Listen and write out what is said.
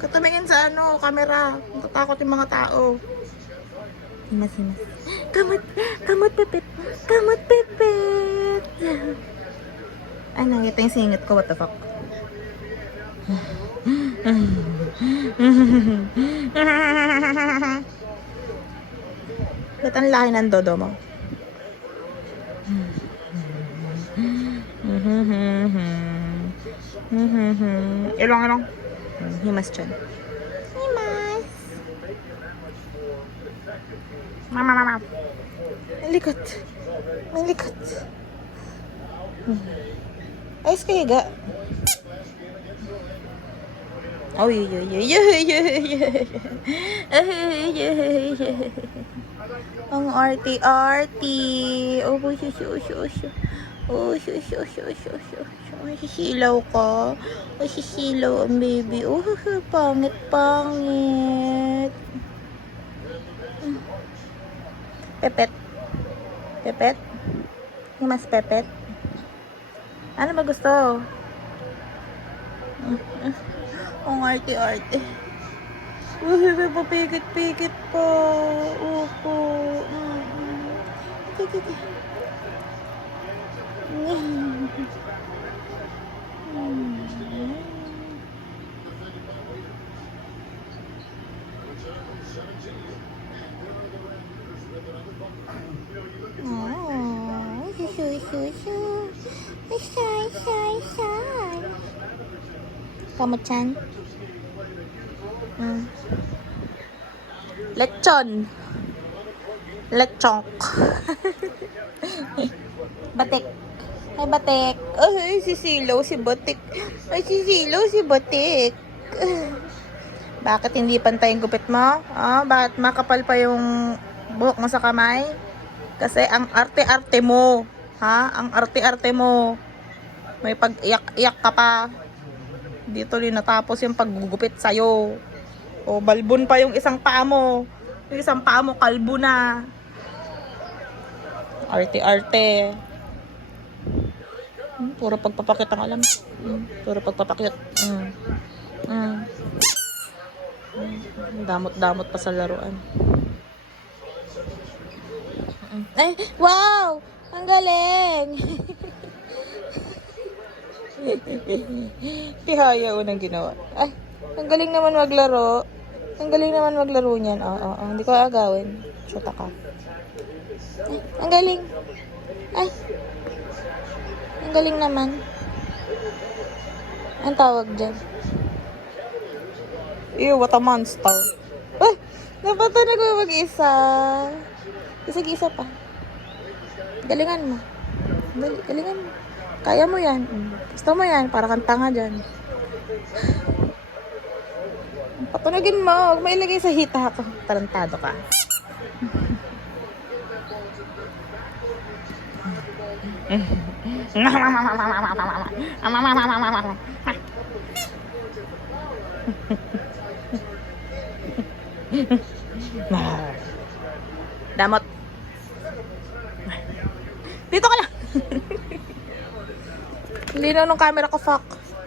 Katumingin sa ano, camera. Natatakot yung mga tao. Himas. Kamot pipit. Kamot pipit. Ay, nakita yung singit ko. What the fuck? Ba't ang laki ng dodo mo? Ilong. Himas dyan. Himas. Mama. Malikot. Ayos ka higa. Oh, ang arty-arty. Oh, sisilaw ka. Sisilaw ang baby. Oh, pangit. Pepet. Mas pepet. Ano ba gusto? Ang arty-arty. Papikit-pikit pa. Opo. Kamot-chan. Lechonk. Batik. Ay, batik. Ay, sisilaw si batik. Bakit hindi pantay yung gupit mo? Bakit makapal pa yung buhok mo sa kamay? Kasi ang arte-arte mo. Ang arte-arte mo. May pag-iyak-iyak ka pa. Dito rin natapos yung paggugupit sa'yo. O, balbon pa yung isang paa mo. Yung isang paa mo, kalbo na. Arte-arte. Puro pagpapakit ang alam. Puro pagpapakit. Damot-damot pa sa laruan. Ay, wow! Ang galing! Tihaya unang ginawa. Ay, ang galing naman maglaro. Niyan. Hindi ko agawin. Shoota ka. Ay, ang galing. Ay, ang galing naman. Ang tawag dyan. Ew, what a monster. Ay, napatanig ko yung mag-isa. Isa pa. Galingan mo. Kaya mo yan. Gusto mo yan. Para kang tanga dyan. Patunagin mo. Huwag mo ilagay sa hita ko. Tarantado ka. Damot. Dito ka lang. Linaw ng camera ko, fuck.